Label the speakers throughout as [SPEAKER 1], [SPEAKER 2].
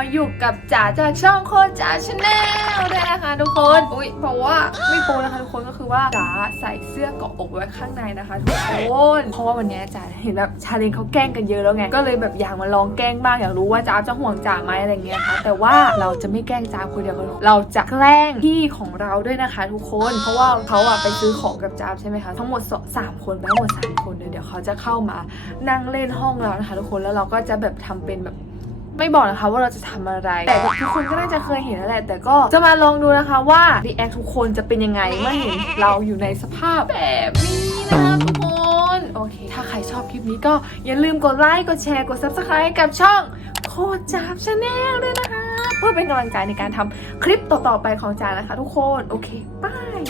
[SPEAKER 1] มาอยู่กับจ๋าจากช่องโคตรจ๋าชาแนลด้วยนะคะทุกคน อุ้ยเพราะว่าไม่โปนะคะทุกคนก็คือว่าจ๋าใส่เสื้อเกาะอกไว้ข้างในนะคะทุกคนเพราะว่าวันนี้จ๋าเห็นแบบชาเลนเขาแกล้งกันเยอะแล้วไงก็เลยแบบอยากมาลองแกล้งบ้างอยากรู้ว่าจ๋าจะห่วงจ๋าไหมอะไรเงี้ยค่ะแต่ว่าเราจะไม่แกล้งจ๋าคนเดียวเราจะแกล้งพี่ของเราด้วยนะคะ ทุกคน เพราะว่าเขาอะไปซื้อของกับจ๋าใช่ไหมคะทั้งหมดสสามคนไปทั้งหมดสามคนเลยเดี๋ยวเขาจะเข้ามานั่งเล่นห้องเรานะคะทุกคนแล้วเราก็จะแบบทำเป็นแบบ ไม่บอกนะคะว่าเราจะทำอะไร แต่ทุกคนก็น่าจะเคยเห็นแล้วแหละ แต่ก็จะมาลองดูนะคะว่ารีแอคทุกคนจะเป็นยังไงเมื่อเห็นเราอยู่ในสภาพแบบนี้นะทุกคนโอเค ถ้าใครชอบคลิปนี้ก็อย่าลืมกดไลค์กดแชร์กด subscribe กับช่องโคจับชาแนลด้วยนะคะ เพื่อเป็นกำลังใจในการทำคลิปต่อๆไปของจานะคะ ทุกคนโอเคบาย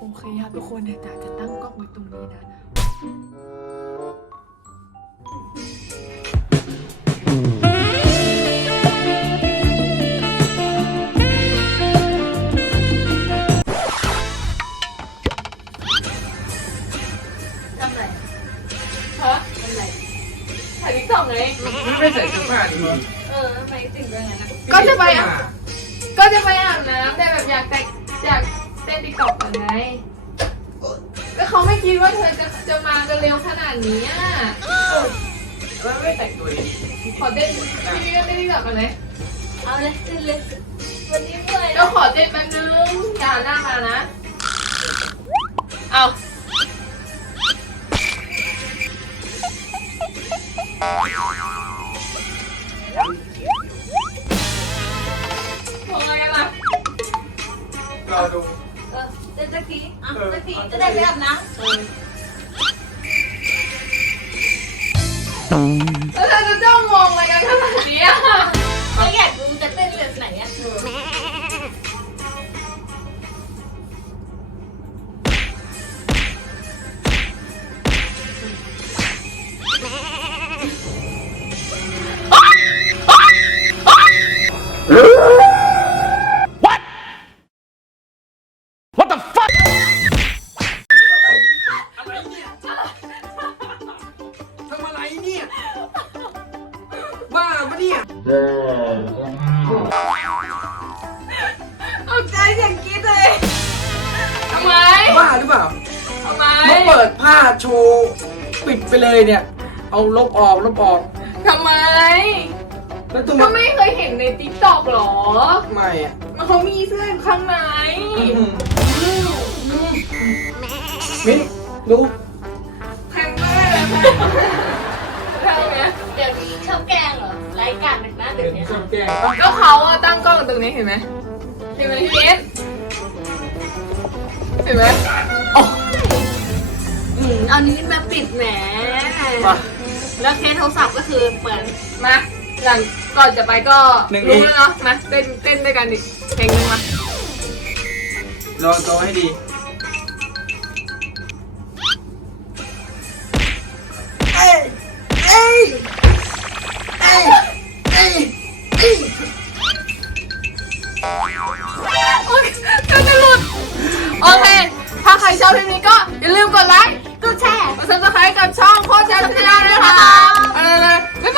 [SPEAKER 1] โอเคครับทุกคนเดี๋ยวจาจะตั้งกล้องไว้ตรงนี้นะ ถ่ายติ๊กต็อกไง
[SPEAKER 2] ไม่ใส่เสื้อผ้าดิมั้ง
[SPEAKER 3] เออทำไมถึงเป็นอย่างนั้นนะ
[SPEAKER 1] ก็จะไปอะ ก็จะไปอาบน้ำแต่แบบอยากแต่งอยากเต้นติ๊กต็อกก่อนไงก็เขาไม่คิดว่าเธอจะจะมากันเร็วขนาดนี้อะ
[SPEAKER 2] แล้วไม่แต่งตัวดี
[SPEAKER 1] ขอเต้นพี่นี่ก็เต้นติ๊กต็อกก่อนเลย
[SPEAKER 3] เอาเลยขึ้นเลยวันนี้เมื่อย
[SPEAKER 1] เราขอเต้นแป๊บนึงอย่าหน้ามานะ ทำไมกันล่ะ
[SPEAKER 2] รอดู
[SPEAKER 3] เออเต้นสักทีอะสักทีจะได้ไปอาบน้
[SPEAKER 1] แล้วเราจะจ้องมองอะไรกันขนาดนั้
[SPEAKER 3] น
[SPEAKER 2] เนี่ยเอา
[SPEAKER 1] ใจอย่างคิดเลยทำไม
[SPEAKER 2] บ้าหรือเปล่า
[SPEAKER 1] ทำไม
[SPEAKER 2] มาเปิดผ้าโชว์ปิดไปเลยเนี่ย เอาลบออกลบออก
[SPEAKER 1] ทำไม
[SPEAKER 2] แล้วตัว
[SPEAKER 1] ก็
[SPEAKER 2] มัน
[SPEAKER 1] ไม่เคยเห็นในติ๊กต็อกหรอ
[SPEAKER 2] ไม่อะ
[SPEAKER 1] มันเขามีเสื้ออยู่ข้างใน
[SPEAKER 2] มิ้นดู
[SPEAKER 1] งเห
[SPEAKER 3] รอรายการหนึ่งนะเดี๋ยวนี้
[SPEAKER 2] ชอบแกล้ง
[SPEAKER 1] ก็เขาอะตั้งกล้องตรงนี้เห็นไหมเห็นไหมพี่เอสเห็นไหม
[SPEAKER 3] อืมเอานี้มาปิดแหม
[SPEAKER 2] มา
[SPEAKER 3] แล้วเคสโทรศัพท์ก็คือเหมือน
[SPEAKER 1] มาหลังก่อนจะไปก็
[SPEAKER 2] หนึ่ง
[SPEAKER 1] รู้
[SPEAKER 2] อีก
[SPEAKER 1] แล้วเนาะมาเต้นเต้นด้วยกันดิเพลงหนึงมาร
[SPEAKER 2] อตัวให้ดี
[SPEAKER 1] ชอบคลิปนี้ก็อย่าลืมกดไลค์
[SPEAKER 3] กดแชร์
[SPEAKER 1] กดซับสไครต์กับช่องโคชแชร์พัฒนาด้วยนะคะเอาเลยๆบ๊ายบาย